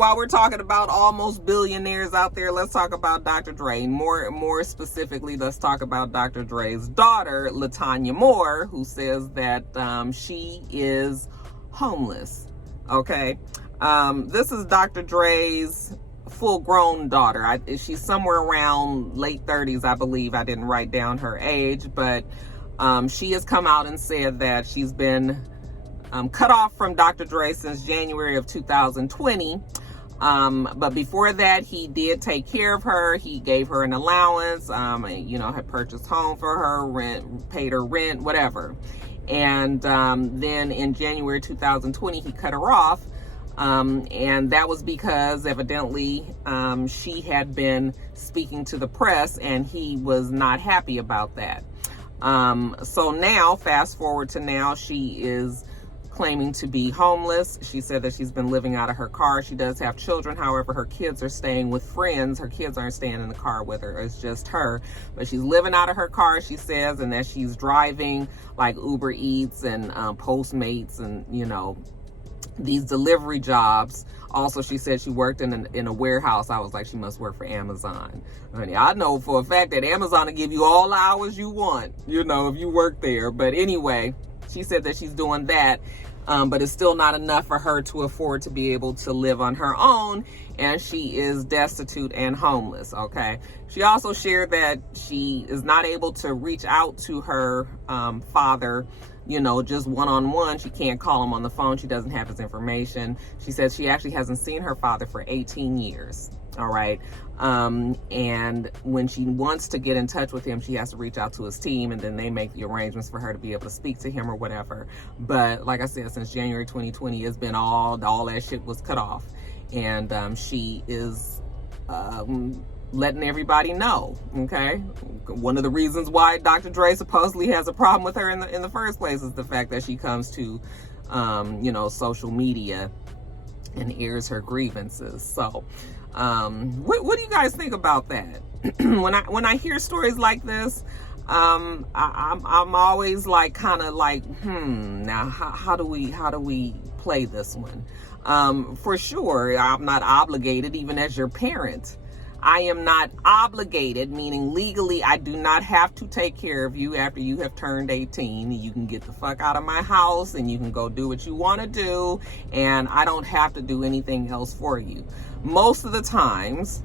while we're talking about almost billionaires out there, let's talk about DrDre. More specifically, let's talk about DrDre's daughter, LaTanya Moore, who says that she is homeless. Okay. This is DrDre's full-grown daughter. She's somewhere around late 30s, I believe. I didn't write down her age, but she has come out and said that she's been cut off from DrDre since January of 2020. But before that, he did take care of her. He gave her an allowance, had purchased home for her, paid her rent, whatever. And then in January 2020, he cut her off. And that was because evidently she had been speaking to the press and he was not happy about that. So now, fast forward to now, she is claiming to be homeless. She said that she's been living out of her car. She does have children. However, her kids are staying with friends. Her kids aren't staying in the car with her. It's just her. But she's living out of her car, she says, and that she's driving like Uber Eats and Postmates and, these delivery jobs. Also, she said she worked in a warehouse. I was like, she must work for Amazon. Honey, I know for a fact that Amazon will give you all the hours you want, if you work there. But anyway, she said that she's doing that. But it's still not enough for her to afford to be able to live on her own, and she is destitute and homeless, okay? She also shared that she is not able to reach out to her father, just one-on-one. She can't call him on the phone. She doesn't have his information. She says she actually hasn't seen her father for 18 years, all right? And when she wants to get in touch with him, she has to reach out to his team, and then they make the arrangements for her to be able to speak to him or whatever. But like I said, since January 2020, it's been all that shit was cut off. And she is letting everybody know, okay? One of the reasons why DrDre supposedly has a problem with her in the first place is the fact that she comes to, social media and airs her grievances. So, what do you guys think about that? when I hear stories like this, I'm always like kind of like, now how do we play this one? For sure, I'm not obligated, even as your parent. I am not obligated, meaning legally, I do not have to take care of you after you have turned 18. You can get the fuck out of my house and you can go do what you want to do, and I don't have to do anything else for you. Most of the times,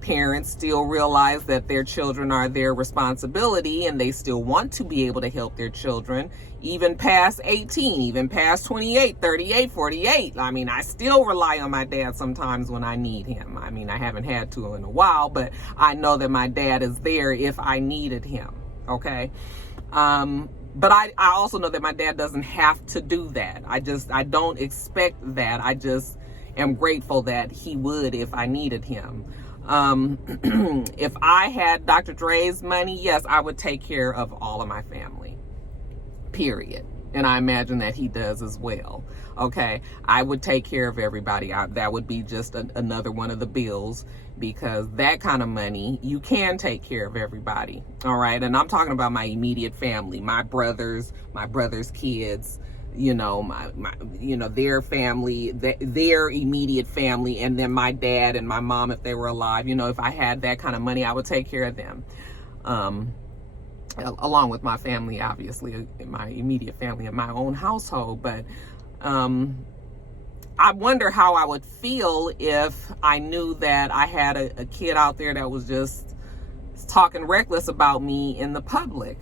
parents still realize that their children are their responsibility and they still want to be able to help their children, even past 18, even past 28, 38, 48. I mean, I still rely on my dad sometimes when I need him. I mean, I haven't had to in a while, but I know that my dad is there if I needed him, okay? But I also know that my dad doesn't have to do that. I don't expect that. I just am grateful that he would if I needed him. If I had DrDre's money, yes, I would take care of all of my family, period. And I imagine that he does as well. Okay, I would take care of everybody. That would be just another one of the bills, because that kind of money, you can take care of everybody. All right, and I'm talking about my immediate family, my brother's kids, their family, their immediate family, and then my dad and my mom, if they were alive. If I had that kind of money, I would take care of them. Along with my family, obviously, my immediate family in my own household. But I wonder how I would feel if I knew that I had a kid out there that was just talking reckless about me in the public.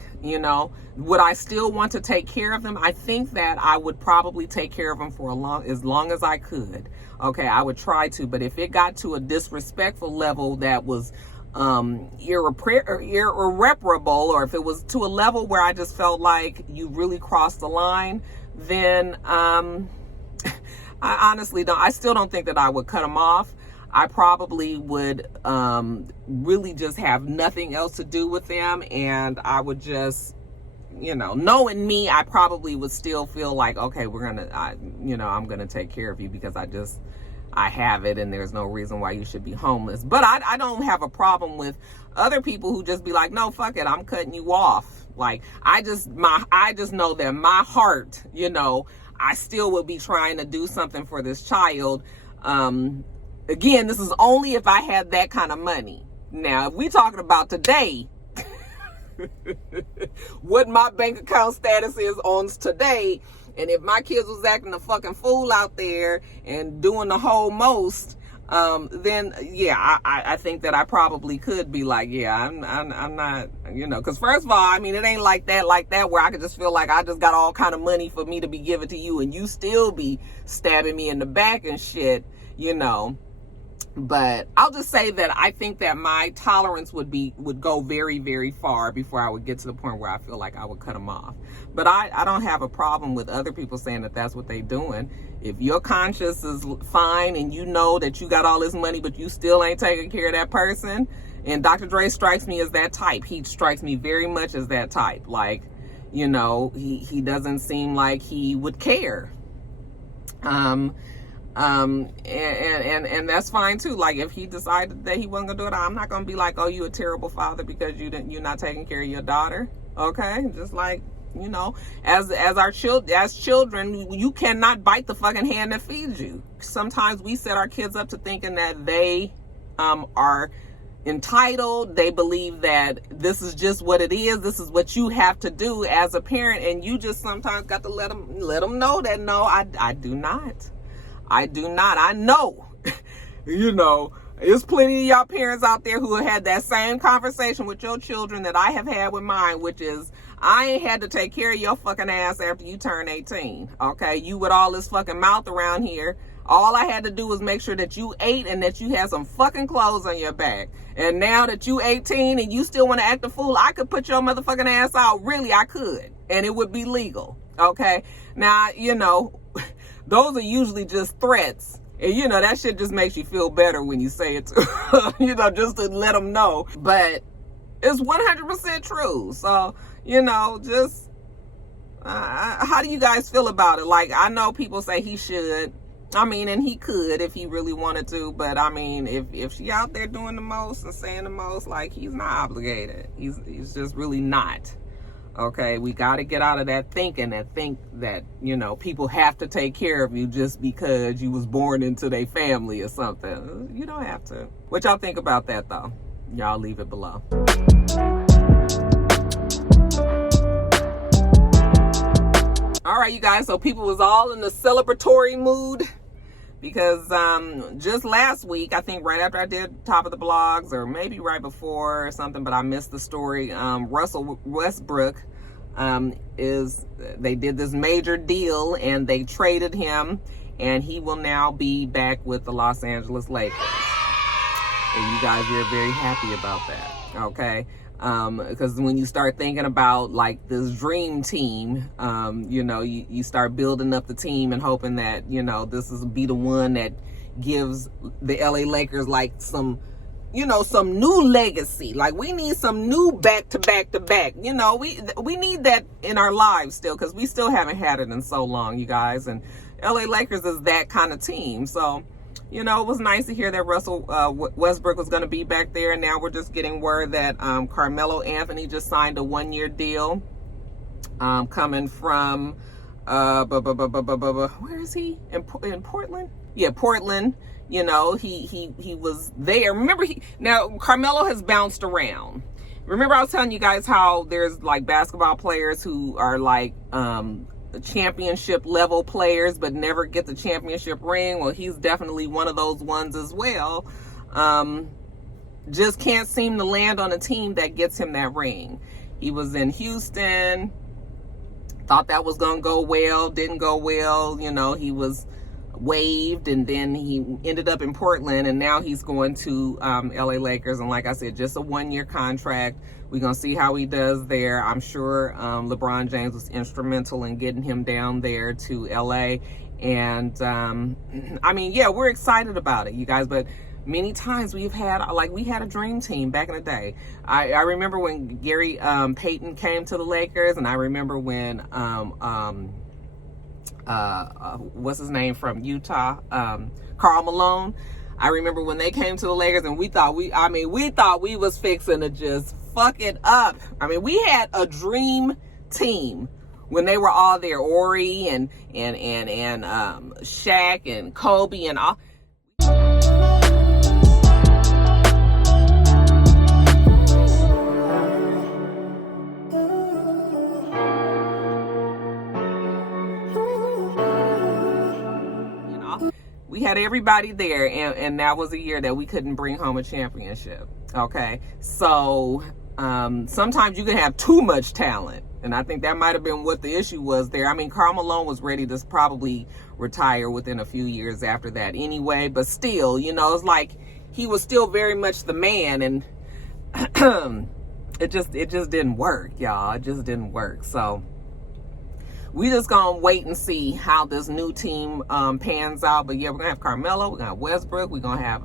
Would I still want to take care of them? I think that I would probably take care of them for as long as I could. Okay, I would try to. But if it got to a disrespectful level that was irreparable, or if it was to a level where I just felt like you really crossed the line, then I honestly don't. I still don't think that I would cut them off. I probably would really just have nothing else to do with them, and I would just, knowing me, I probably would still feel like, okay, I'm gonna take care of you because I have it, and there's no reason why you should be homeless. But I don't have a problem with other people who just be like, no, fuck it, I'm cutting you off. Like, I just know that my heart, I still will be trying to do something for this child. Again, this is only if I had that kind of money. Now, if we talking about today, what my bank account status is on today, and if my kids was acting a fucking fool out there and doing the whole most, then yeah, I think that I probably could be like, yeah, I'm not, you know, because first of all, I mean, it ain't like that where I could just feel like I just got all kind of money for me to be given to you and you still be stabbing me in the back and shit, you know. But I'll just say that I think that my tolerance would go very, very far before I would get to the point where I feel like I would cut them off. But I don't have a problem with other people saying that that's what they're doing. If your conscience is fine and you know that you got all this money, but you still ain't taking care of that person, and Dr. Dre strikes me as that type. He strikes me very much as that type. Like, you know, he doesn't seem like he would care. And that's fine too. Like, if he decided that he wasn't gonna do it, I'm not gonna be like, oh, you a terrible father because you're not taking care of your daughter. Okay, just like, you know, as children, you cannot bite the fucking hand that feeds you. Sometimes we set our kids up to thinking that they are entitled. They believe that this is just what it is. This is what you have to do as a parent, and you just sometimes got to let them know that no, I do not. I do not. I know, you know, there's plenty of y'all parents out there who have had that same conversation with your children that I have had with mine, which is, I ain't had to take care of your fucking ass after you turn 18. Okay, you with all this fucking mouth around here. All I had to do was make sure that you ate and that you had some fucking clothes on your back. And now that you 18 and you still want to act a fool, I could put your motherfucking ass out. Really, I could. And it would be legal. Okay, now, you know, those are usually just threats. And, you know, that shit just makes you feel better when you say it to, you know, just to let them know. But it's 100% true. So, you know, just, how do you guys feel about it? Like, I know people say he should. I mean, and he could if he really wanted to. But, I mean, if she out there doing the most and saying the most, like, he's not obligated. He's just really not. Okay, we got to get out of that thinking that, you know, people have to take care of you just because you was born into their family or something. You don't have to. What y'all think about that, though? Y'all leave it below. All right, you guys, so people was all in the celebratory mood because just last week, I think right after I did Top of the Blogs, or maybe right before or something, but I missed the story, Russell Westbrook, they did this major deal and they traded him, and he will now be back with the Los Angeles Lakers. And you guys are very happy about that, okay? Because when you start thinking about like this dream team, you know, you start building up the team and hoping that, you know, this is be the one that gives the LA Lakers like some, you know, some new legacy. Like, we need some new back to back. You know, we need that in our lives still, because we still haven't had it in so long, you guys. And LA Lakers is that kind of team. So, you know, it was nice to hear that Russell Westbrook was going to be back there. And now we're just getting word that Carmelo Anthony just signed a 1-year deal coming from, where is he? In Portland? Yeah, Portland. You know, he was there. Remember, now Carmelo has bounced around. Remember I was telling you guys how there's like basketball players who are like championship level players but never get the championship ring. Well, he's definitely one of those ones as well. Just can't seem to land on a team that gets him that ring. He was in Houston, thought that was gonna go well, didn't go well. You know, he was waived, and then he ended up in Portland, and now he's going to LA Lakers. And like I said, just a 1-year contract. We're gonna see how he does there. I'm sure LeBron James was instrumental in getting him down there to LA. And I mean, yeah, we're excited about it, you guys. But many times we had a dream team back in the day. I remember when Gary Payton came to the Lakers, and I remember when what's his name from Utah, Karl Malone. I remember when they came to the Lakers, and we thought we was fixing to just fuck it up. I mean, we had a dream team when they were all there, Ori and Shaq and Kobe and all. We had everybody there, and that was a year that we couldn't bring home a championship. Okay, so sometimes you can have too much talent, and I think that might have been what the issue was there. I mean, Karl Malone was ready to probably retire within a few years after that anyway, but still, you know, it's like he was still very much the man, and it just didn't work, y'all. It just didn't work. So we just gonna wait and see how this new team pans out. But yeah, we're gonna have Carmelo, we're gonna have Westbrook, we're gonna have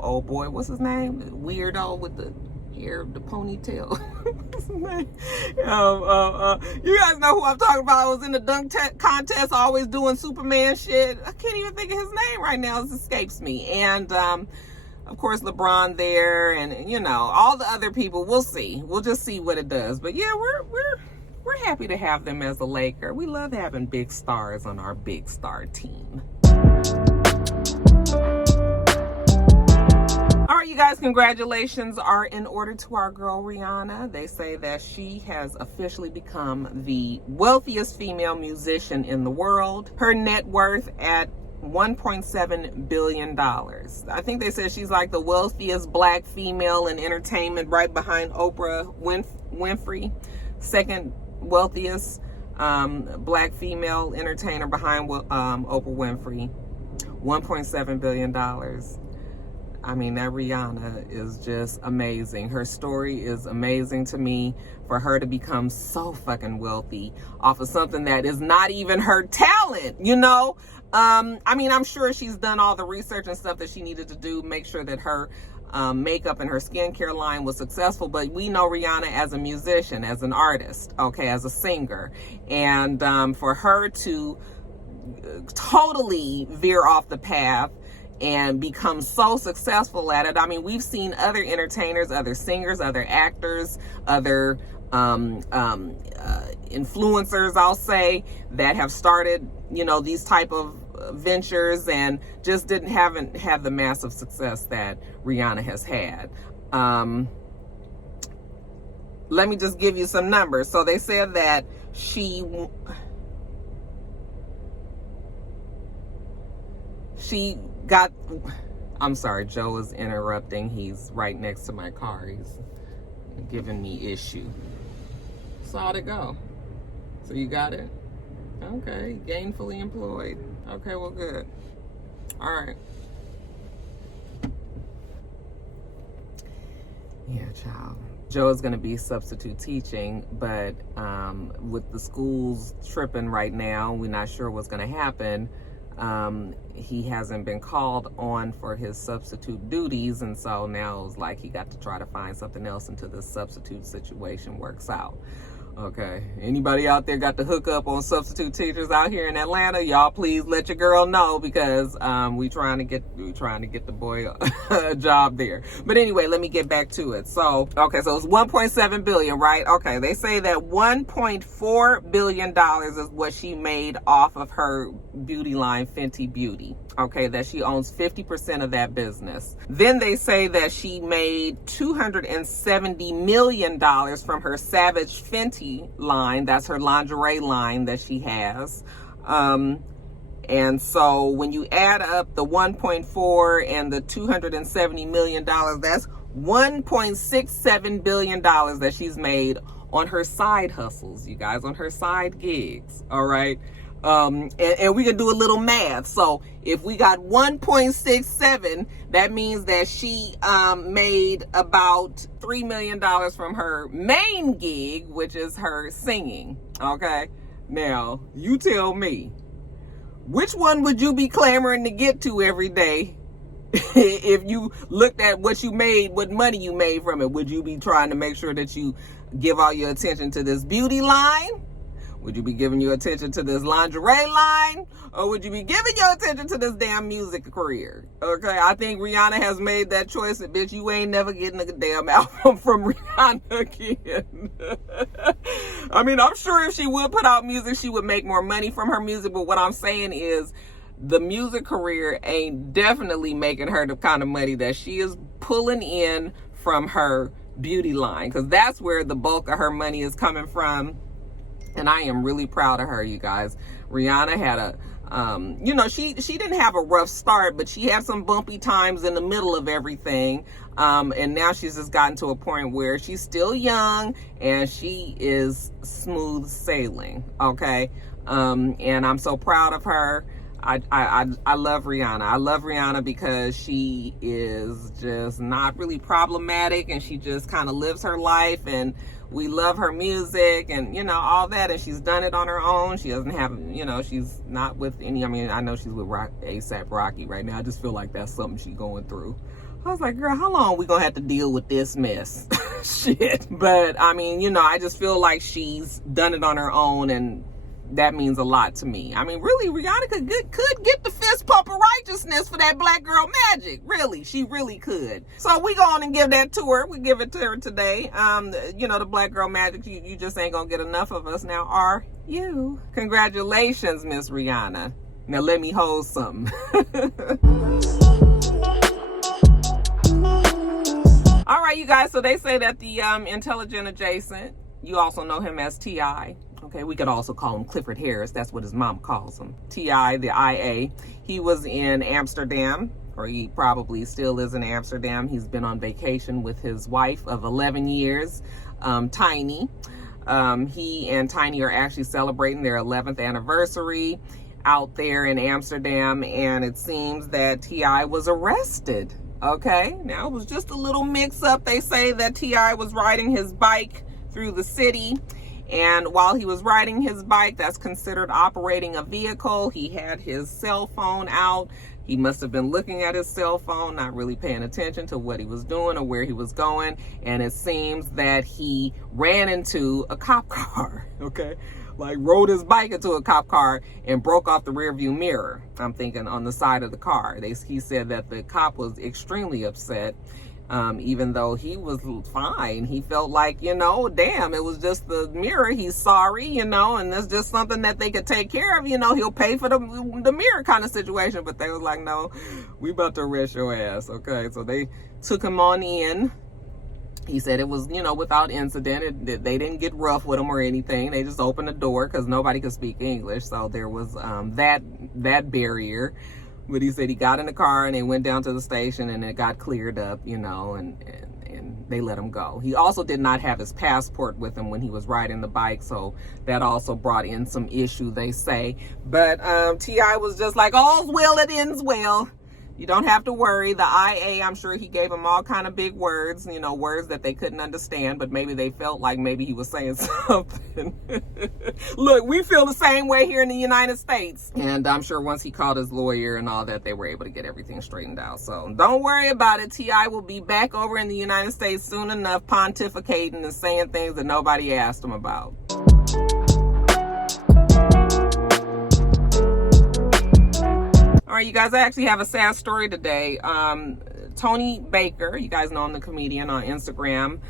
old boy, what's his name, the weirdo with the hair, the ponytail. What's his name? You guys know who I'm talking about. I was in the dunk contest, always doing Superman shit. I can't even think of his name right now. It escapes me. And of course LeBron there, and you know, all the other people. We'll see. We'll just see what it does. But yeah, we're happy to have them as a Laker. We love having big stars on our big star team. All right, you guys, congratulations are in order to our girl Rihanna. They say that she has officially become the wealthiest female musician in the world. Her net worth at $1.7 billion. I think they said she's like the wealthiest black female in entertainment, right behind Oprah Winfrey. Second wealthiest black female entertainer behind Oprah Winfrey. $1.7 billion. I mean, that Rihanna is just amazing. Her story is amazing to me, for her to become so fucking wealthy off of something that is not even her talent, you know? I mean, I'm sure she's done all the research and stuff that she needed to do, make sure that her makeup and her skincare line was successful, but we know Rihanna as a musician, as an artist, okay, as a singer. And for her to totally veer off the path and become so successful at it. I mean, we've seen other entertainers, other singers, other actors, other influencers, I'll say, that have started, you know, these type of ventures and just haven't had the massive success that Rihanna has had. Let me just give you some numbers. So they said that she got, I'm sorry, Joe is interrupting. He's right next to my car. He's giving me issue. So how'd it go? So you got it? Okay, gainfully employed. Okay, well, good. All right. Yeah, child. Joe is going to be substitute teaching, but with the schools tripping right now, we're not sure what's going to happen. He hasn't been called on for his substitute duties, and so now it's like he got to try to find something else until this substitute situation works out. Okay, anybody out there got the hook up on substitute teachers out here in Atlanta? Y'all please let your girl know, because we trying to get the boy a job there. But anyway, let me get back to it. So okay, so it's 1.7 billion, right? Okay, they say that 1.4 billion dollars is what she made off of her beauty line, Fenty Beauty. Okay, that she owns 50% of that business. Then they say that she made $270 million from her Savage Fenty line. That's her lingerie line that she has. And so when you add up the 1.4 and the $270 million, that's $1.67 billion that she's made on her side hustles, you guys, on her side gigs. All right. And we can do a little math. So if we got 1.67, that means that she made about $3 million from her main gig, which is her singing. Okay, now you tell me, which one would you be clamoring to get to every day? If you looked at what you made, what money you made from it, would you be trying to make sure that you give all your attention to this beauty line? Would you be giving your attention to this lingerie line? Or would you be giving your attention to this damn music career? Okay, I think Rihanna has made that choice. And bitch, you ain't never getting a damn album from Rihanna again. I mean, I'm sure if she would put out music, she would make more money from her music. But what I'm saying is, the music career ain't definitely making her the kind of money that she is pulling in from her beauty line. Because that's where the bulk of her money is coming from. And I am really proud of her, you guys. Rihanna had you know, she didn't have a rough start, but she had some bumpy times in the middle of everything. And now she's just gotten to a point where she's still young and she is smooth sailing. Okay. And I'm so proud of her. I love Rihanna. I love Rihanna because she is just not really problematic, and she just kind of lives her life, and we love her music and, you know, all that. And she's done it on her own. She doesn't have, you know, she's not with any, I mean, I know she's with ASAP Rocky right now. I just feel like that's something she's going through. I was like, girl, how long are we gonna have to deal with this mess? Shit. But I mean, you know, I just feel like she's done it on her own, and that means a lot to me. I mean, really, Rihanna could get the fist pump of righteousness for that Black Girl Magic. Really, she really could. So we go on and give that to her. We give it to her today. You know, the Black Girl Magic, you just ain't gonna get enough of us now, are you? Congratulations, Miss Rihanna. Now let me hold something. All right, you guys, so they say that the intelligent adjacent, you also know him as T.I., okay, we could also call him Clifford Harris. That's what his mom calls him. T.I., the IA. He was in Amsterdam, or he probably still is in Amsterdam. He's been on vacation with his wife of 11 years, Tiny. He and Tiny are actually celebrating their 11th anniversary out there in Amsterdam, and it seems that T.I. was arrested. Okay, now it was just a little mix-up. They say that T.I. was riding his bike through the city, and while he was riding his bike, that's considered operating a vehicle. He had his cell phone out. He must have been looking at his cell phone, not really paying attention to what he was doing or where he was going. And it seems that he ran into a cop car, okay? Like rode his bike into a cop car and broke off the rear view mirror. I'm thinking on the side of the car. He said that the cop was extremely upset. Even though he was fine, he felt like, you know, damn, it was just the mirror. He's sorry, you know, and that's just something that they could take care of. You know, he'll pay for the mirror kind of situation. But they was like, no, we about to arrest your ass. Okay, so they took him on in. He said it was, you know, without incident. They didn't get rough with him or anything. They just opened the door because nobody could speak English. So there was that barrier. But he said he got in the car and they went down to the station and it got cleared up, you know, and they let him go. He also did not have his passport with him when he was riding the bike, so that also brought in some issue, they say. But T.I. was just like, all's well that ends well. You don't have to worry. The IA, I'm sure he gave him all kind of big words, you know, words that they couldn't understand, but maybe they felt like maybe he was saying something. Look, we feel the same way here in the United States. And I'm sure once he called his lawyer and all that, they were able to get everything straightened out. So don't worry about it. T.I. will be back over in the United States soon enough, pontificating and saying things that nobody asked him about. All right, you guys, I actually have a sad story today. Tony Baker, you guys know him, the comedian on Instagram,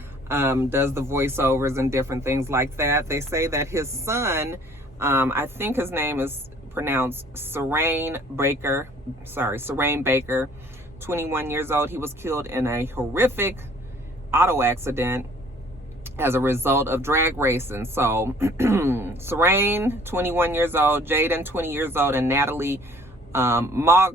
does the voiceovers and different things like that. They say that his son, I think his name is pronounced Serene Baker, 21 years old. He was killed in a horrific auto accident as a result of drag racing. So Serene, 21 years old, Jaden, 20 years old, and Natalie Mogadon,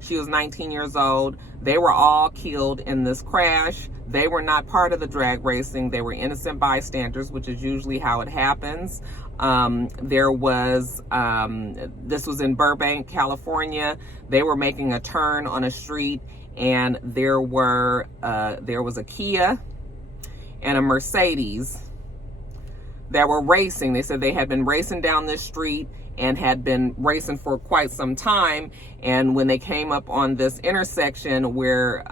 she was 19 years old. They were all killed in this crash. They were not part of the drag racing. They were innocent bystanders, which is usually how it happens. This was in Burbank, California. They were making a turn on a street, and there was a Kia and a Mercedes that were racing. They said they had been racing down this street and had been racing for quite some time. And when they came up on this intersection where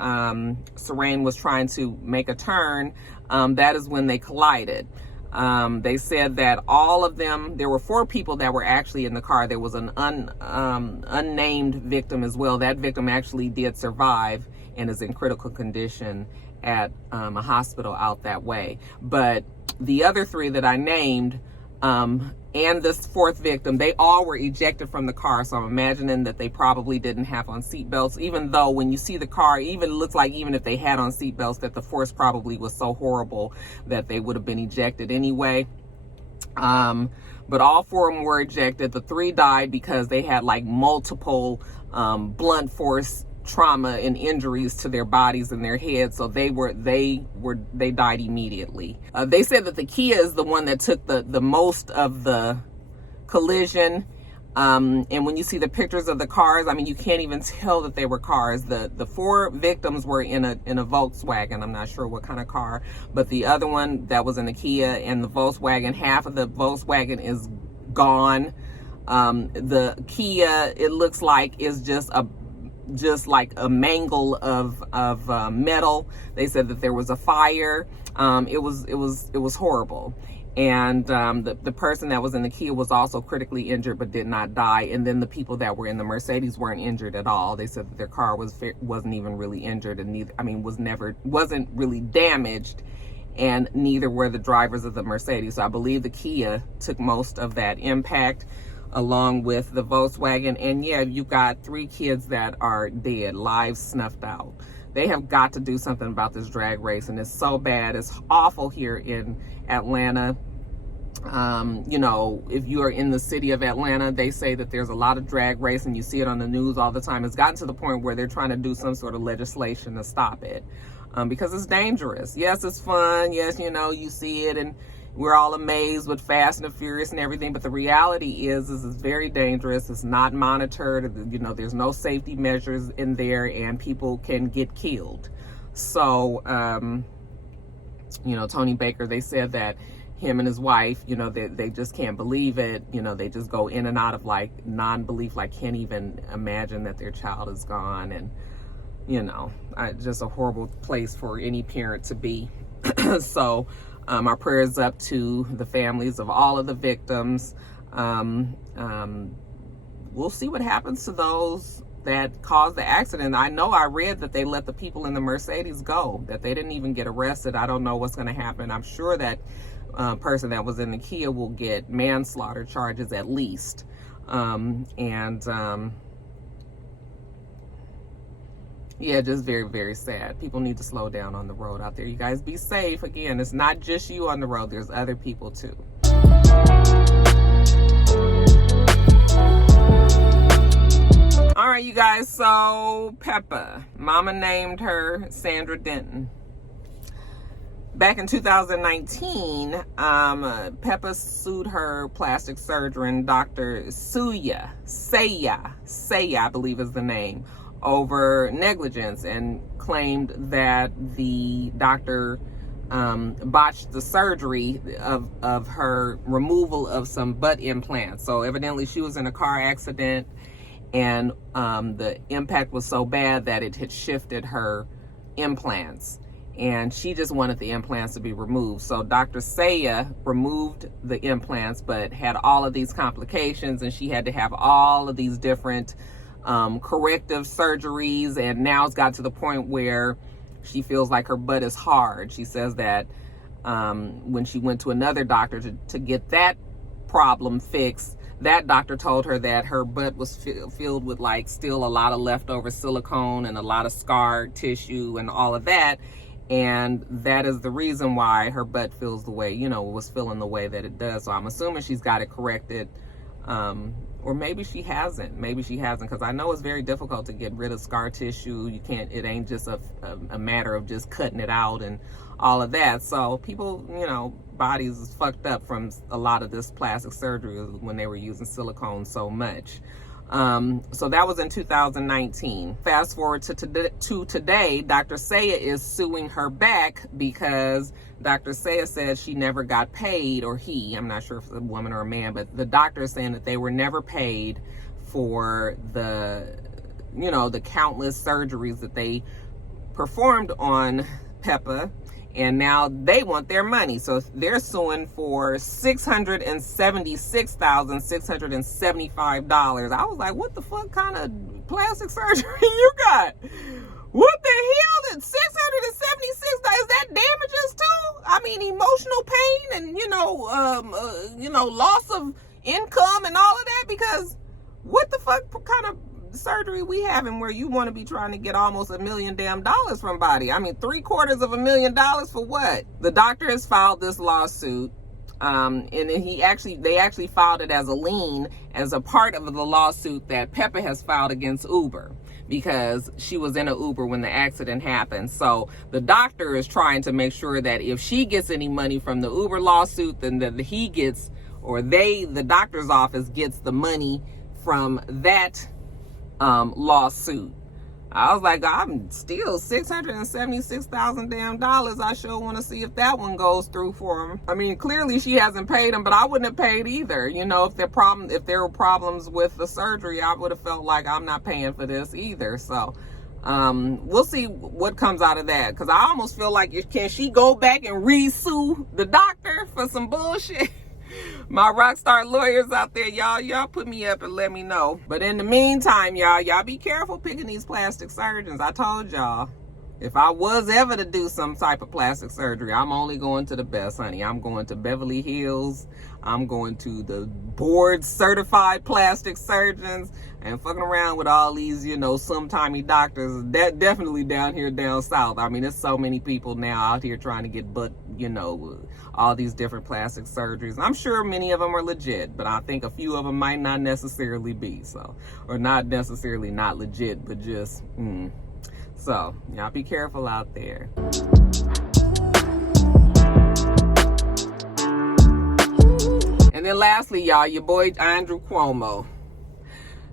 Serene was trying to make a turn, that is when they collided. They said that all of them, there were 4 people that were actually in the car. There was an unnamed victim as well. That victim actually did survive and is in critical condition at a hospital out that way. But the other 3 that I named, and this 4th victim, they all were ejected from the car. So I'm imagining that they probably didn't have on seatbelts, even though when you see the car, even looks like even if they had on seatbelts, that the force probably was so horrible that they would have been ejected anyway. but all 4 of them were ejected. The 3 died because they had like multiple blunt force trauma and injuries to their bodies and their heads, so they died immediately. They said that the Kia is the one that took the most of the collision. And when you see the pictures of the cars, I mean, you can't even tell that they were cars. The 4 victims were in a Volkswagen. I'm not sure what kind of car, but the other one that was in the Kia and the Volkswagen, half of the Volkswagen is gone. The Kia, it looks like, is just like a mangle of metal. They said that there was a fire. It was horrible. And the person that was in the Kia was also critically injured but did not die. And then the people that were in the Mercedes weren't injured at all. They said that their car wasn't even really injured, and wasn't really damaged, and neither were the drivers of the Mercedes. So I believe the Kia took most of that impact, along with the Volkswagen. And yeah, you got 3 kids that are dead, lives snuffed out. They have got to do something about this drag race, and it's so bad. It's awful here in Atlanta. You know, if you are in the city of Atlanta, they say that there's a lot of drag race, and you see it on the news all the time. It's gotten to the point where they're trying to do some sort of legislation to stop it, because it's dangerous. Yes, it's fun. Yes, you know, you see it, and we're all amazed with Fast and the Furious and everything, but the reality is it's very dangerous. It's not monitored. You know, there's no safety measures in there, and people can get killed. So, you know, Tony Baker, they said that him and his wife, you know, they just can't believe it. You know, they just go in and out of like non-belief, like can't even imagine that their child is gone. And, you know, just a horrible place for any parent to be. So, our prayers up to the families of all of the victims. We'll see what happens to those that caused the accident. I know I read that they let the people in the Mercedes go, that they didn't even get arrested. I don't know what's going to happen. I'm sure that person that was in the Kia will get manslaughter charges at least. Yeah, just very, very sad. People need to slow down on the road out there. You guys be safe. Again, it's not just you on the road. There's other people too. All right, you guys. So Pepa, Mama named her Sandra Denton. Back in 2019, Pepa sued her plastic surgeon, Dr. Saya, I believe is the name, over negligence, and claimed that the doctor botched the surgery of her removal of some butt implants. So evidently she was in a car accident, and the impact was so bad that it had shifted her implants, and she just wanted the implants to be removed. So Dr. Saya removed the implants, but had all of these complications, and she had to have all of these different corrective surgeries, and now it's got to the point where she feels like her butt is hard. She says that when she went to another doctor to get that problem fixed, that doctor told her that her butt was filled with like still a lot of leftover silicone and a lot of scar tissue and all of that, and that is the reason why her butt feels the way, you know, was feeling the way that it does. So I'm assuming she's got it corrected. Or maybe she hasn't. Maybe she hasn't, because I know it's very difficult to get rid of scar tissue. You can't, it ain't just a matter of just cutting it out and all of that. So people, you know, bodies is fucked up from a lot of this plastic surgery when they were using silicone so much. So that was in 2019. Fast forward to today, Dr. Saya is suing her back because Dr. Saya said she never got paid, or he, I'm not sure if it's a woman or a man, but the doctor is saying that they were never paid for the, you know, the countless surgeries that they performed on Pepa, and now they want their money. So they're suing for $676,675. I was like, what the fuck kind of plastic surgery you got? What the hell? That $676, is that damages too? I mean, emotional pain and, you know, loss of income and all of that, because what the fuck kind of surgery we having where you want to be trying to get almost $1 million from body? I mean, $750,000 for what? The doctor has filed this lawsuit and then they actually filed it as a lien as a part of the lawsuit that Pepa has filed against Uber, because she was in an Uber when the accident happened. So the doctor is trying to make sure that if she gets any money from the Uber lawsuit, then that he gets, or the doctor's office gets the money from that lawsuit. I was like, I'm still $676,000 damn dollars. I sure want to see if that one goes through for him. I mean, clearly she hasn't paid him, but I wouldn't have paid either. You know, if there were problems with the surgery, I would have felt like I'm not paying for this either. So we'll see what comes out of that, because I almost feel like, can she go back and re-sue the doctor for some bullshit? My rock star lawyers out there, y'all put me up and let me know. But in the meantime, y'all be careful picking these plastic surgeons. I told y'all, if I was ever to do some type of plastic surgery, I'm only going to the best, honey. I'm going to Beverly Hills. I'm going to the board certified plastic surgeons, and fucking around with all these, sometimey doctors. That definitely down here, down south. I mean, there's so many people now out here trying to get all these different plastic surgeries. I'm sure many of them are legit, but I think a few of them might not necessarily be so, or not necessarily not legit, but just So y'all be careful out there. And then lastly, y'all, your boy Andrew Cuomo.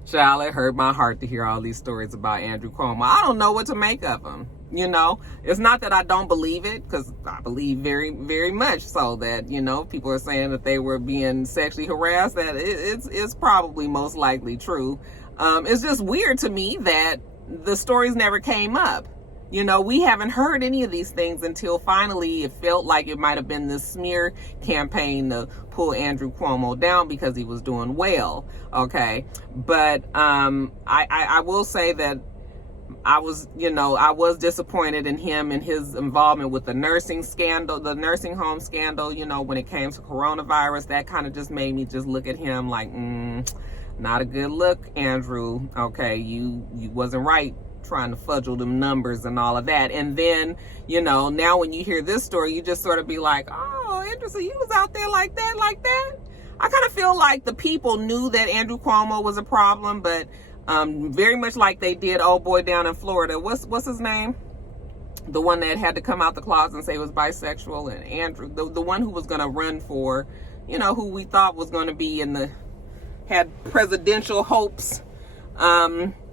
Child, it hurt my heart to hear all these stories about Andrew Cuomo. I don't know what to make of him. It's not that I don't believe it, because I believe very, very much so that, people are saying that they were being sexually harassed, that it's probably most likely true. It's just weird to me that the stories never came up. We haven't heard any of these things until finally it felt like it might have been this smear campaign to pull Andrew Cuomo down because he was doing well. Okay. But I will say that I was disappointed in him and his involvement with the nursing home scandal, when it came to coronavirus. That kind of just made me just look at him like, not a good look, Andrew. Okay, you wasn't right trying to fudgle them numbers and all of that. And then, now when you hear this story, you just sort of be like, oh, interesting, you was out there like that. I kind of feel like the people knew that Andrew Cuomo was a problem, but very much like they did old boy down in Florida. What's his name? The one that had to come out the closet and say he was bisexual. And Andrew, the one who was going to run for, who we thought was going to be had presidential hopes.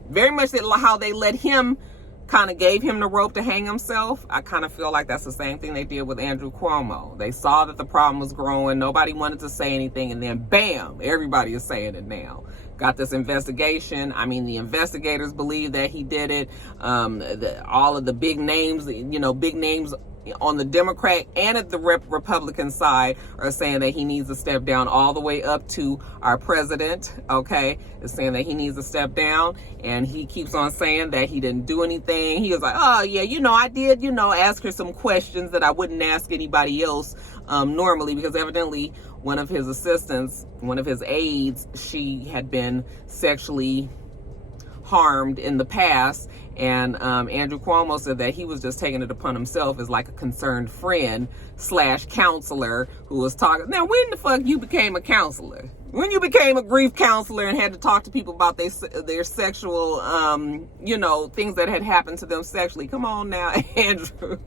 Very much how they let him, kind of gave him the rope to hang himself. I kind of feel like that's the same thing they did with Andrew Cuomo. They saw that the problem was growing. Nobody wanted to say anything. And then bam, everybody is saying it now. Got this investigation. I mean, the investigators believe that he did it. All of the big names, big names on the Democrat and at the Republican side are saying that he needs to step down, all the way up to our president, okay, is saying that he needs to step down. And he keeps on saying that he didn't do anything. He was like, oh yeah, I did, ask her some questions that I wouldn't ask anybody else normally, because evidently one of his assistants, one of his aides, she had been sexually harmed in the past. And Andrew Cuomo said that he was just taking it upon himself as like a concerned friend / counselor who was talking. Now, when the fuck you became a counselor? When you became a grief counselor and had to talk to people about their sexual, things that had happened to them sexually? Come on now, Andrew.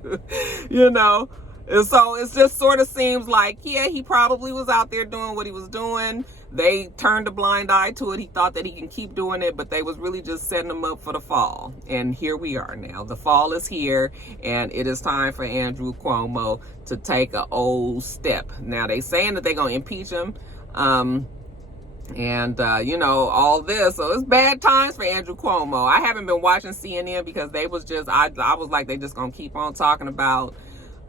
And so it just sort of seems like, yeah, he probably was out there doing what he was doing. They turned a blind eye to it. He thought that he can keep doing it, but they was really just setting him up for the fall. And here we are now. The fall is here, and it is time for Andrew Cuomo to take an old step. Now, they saying that they're going to impeach him, all this. So it's bad times for Andrew Cuomo. I haven't been watching CNN because they was just, I was like, they just going to keep on talking about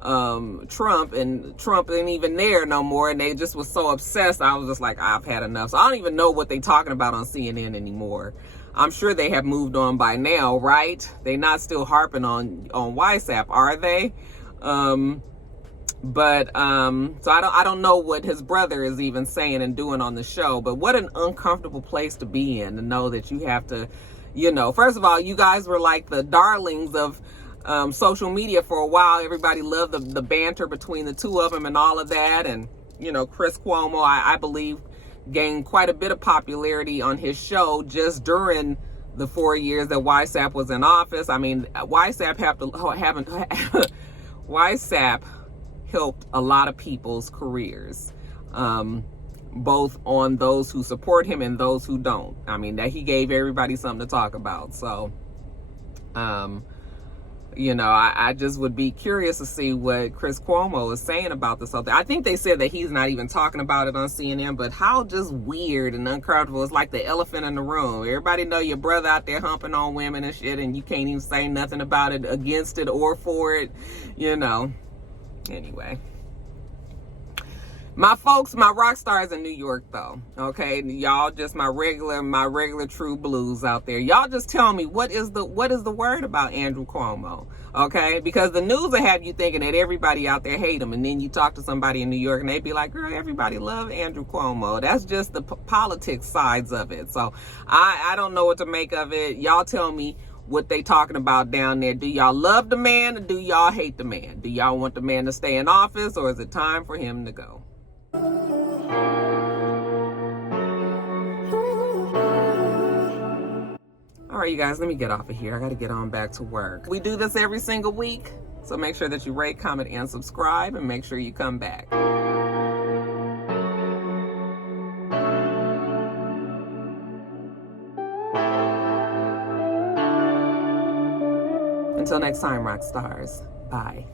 Trump, and Trump ain't even there no more, and they just was so obsessed. I was just like, I've had enough. So I don't even know what they talking about on CNN anymore. I'm sure they have moved on by now, right? They not still harping on WhatsApp, are they? So I don't know what his brother is even saying and doing on the show, but what an uncomfortable place to be in, to know that you have to, first of all, you guys were like the darlings of social media for a while. Everybody loved the banter between the two of them and all of that. And you know, Chris Cuomo, I believe, gained quite a bit of popularity on his show just during the 4 years that YSAP was in office. I mean, YSAP helped a lot of people's careers, both on those who support him and those who don't. I mean, that he gave everybody something to talk about. So, you know, I just would be curious to see what Chris Cuomo is saying about this whole thing. I think they said that he's not even talking about it on CNN, but how just weird and uncomfortable. It's like the elephant in the room. Everybody know your brother out there humping on women and shit, and you can't even say nothing about it, against it or for it, you know. Anyway. My folks, my rock stars in New York, though, okay? Y'all just my regular true blues out there. Y'all just tell me, what is the word about Andrew Cuomo, okay? Because the news will have you thinking that everybody out there hate him, and then you talk to somebody in New York, and they be like, girl, everybody love Andrew Cuomo. That's just the politics sides of it. So I don't know what to make of it. Y'all tell me what they talking about down there. Do y'all love the man, or do y'all hate the man? Do y'all want the man to stay in office, or is it time for him to go? All right, you guys, let me get off of here. I got to get on back to work. We do this every single week, so make sure that you rate, comment, and subscribe, and make sure you come back. Until next time, rock stars. Bye.